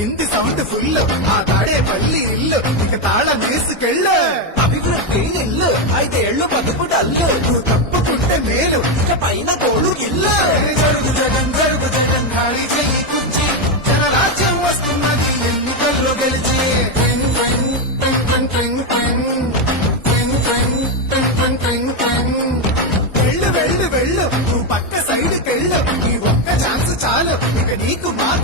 కింది sound full. ఆ తాడే పల్లి ఇల్లు. ఇక తాళ వేసుకెళ్ళు అభివృద్ధి ఇల్లు. ఎళ్ళు బతుకు డల్లు. నువ్వు తప్పుకుంటే మేలు. ఇక పైన తోడు ఇల్లు జరుగు జగన్ జరుగు జగన్ ఖాళీ చెయ్యి కుర్చీ. జనరాజ్యం వస్తున్నది ఎన్నికల్లో గెలిచి.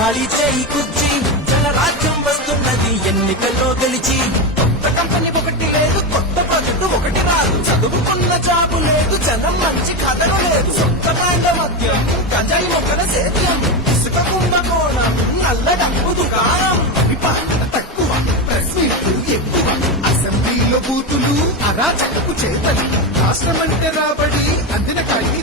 ఖాళీ చేయి కుర్చీ. జనరాజ్యం వస్తున్నది ఎన్నికల్లో గెలిచి. కొత్త కంపెనీ ఒకటి లేదు కొత్త ప్రాజెక్టు ఒకటి రాదు. చదువుకున్న జాబు లేదు జనం మంచి కథలు లేదు. సొంత బ్రాండ్ మద్యం గంజాయి మొక్కల సేద్యం. ఇసుక కుంభకోణం నల్ల డబ్బు దుకాణం. పరిపాలన తక్కువ ప్రెస్ ఎక్కువ. అసెంబ్లీలో బూతులు అరాచకపు చేతలు. రాష్ట్రమంటే రాబడి అందిన కాయి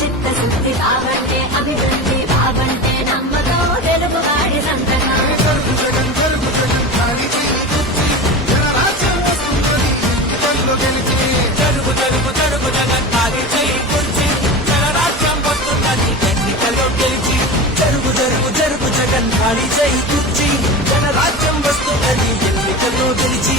చిత్తశుద్ధి బాబంటే అభివృద్ధి బాబంటే నమ్మతో తెలుగు వాడి సంతకం. జరుగు జరుగు జరుగు జగన్ కాలి చేయి గురించి జనరాజ్యం వస్తుందని ఎన్నికల్లో గెలిచి జరుగు జరుగు జరుగు జగన్ కాలి చేయి గురించి జనరాజ్యం వస్తుందని ఎన్నికల్లో గెలిచి.